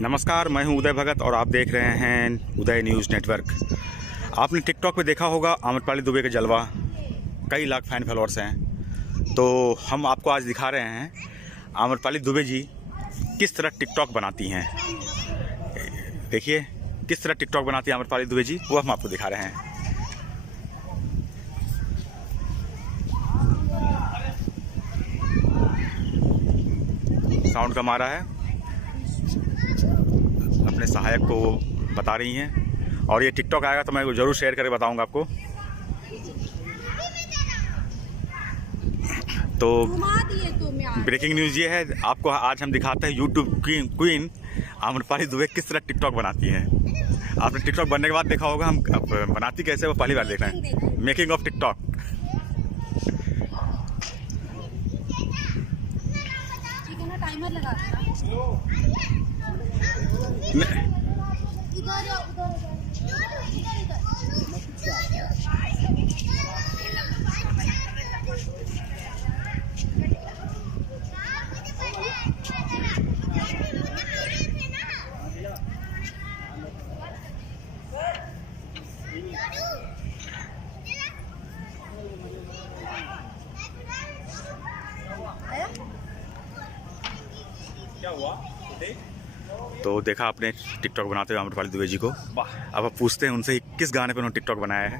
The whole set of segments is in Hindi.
नमस्कार, मैं हूं उदय भगत और आप देख रहे हैं उदय न्यूज़ नेटवर्क। आपने टिकटॉक पे देखा होगा आम्रपाली दुबे का जलवा, कई लाख फैन फॉलोअर्स हैं। तो हम आपको आज दिखा रहे हैं आम्रपाली दुबे जी किस तरह टिकटॉक बनाती हैं। देखिए किस तरह टिकटॉक बनाती हैं आम्रपाली दुबे जी, वो हम आपको दिखा रहे हैं। साउंड कम आ रहा है, अपने सहायक को वो बता रही हैं। और ये टिकटॉक आएगा तो मैं ज़रूर शेयर करके बताऊंगा आपको। तो ब्रेकिंग न्यूज़ ये है, आपको आज हम दिखाते हैं यूट्यूब क्वीन आम्रपाली दुबे किस तरह टिकटॉक बनाती हैं। आपने टिकटॉक बनने के बाद देखा होगा, हम बनाती कैसे वो पहली बार देख रहे हैं। Making of TikTok. टाइमर लगा क्या हुआ? तो देखा आपने टिकटॉक बनाते हुए आम्रपाली दुबे जी को। अब आप पूछते हैं उनसे किस गाने पे उन्होंने टिकटॉक बनाया है।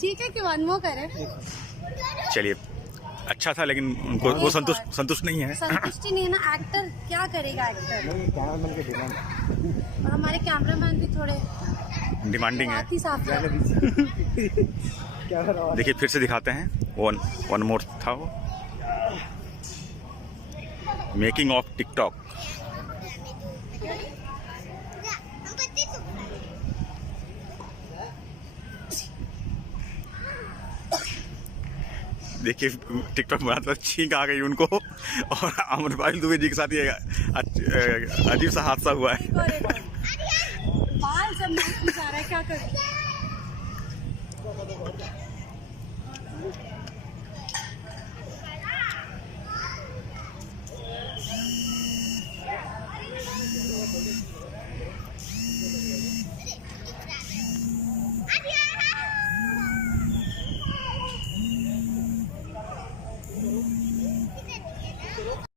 ठीक है कि वन मोर करें। चलिए, अच्छा था लेकिन उनको वो संतुष्ट नहीं है। संतुष्टि नहीं है ना। एक्टर क्या करेगा एक्टर। और हमारे कैमरामैन भी थोड़े डिमांडिंग है। है। देखिए फिर से दिखाते हैं, वन मोर था वो। Making of TikTok. देखिए टिकटॉक बनाते छींक आ गई उनको, और आम्रपाली दुबे जी के साथ ये अजीब सा हादसा हुआ है। बाल सब में जा रहा है, क्या करें।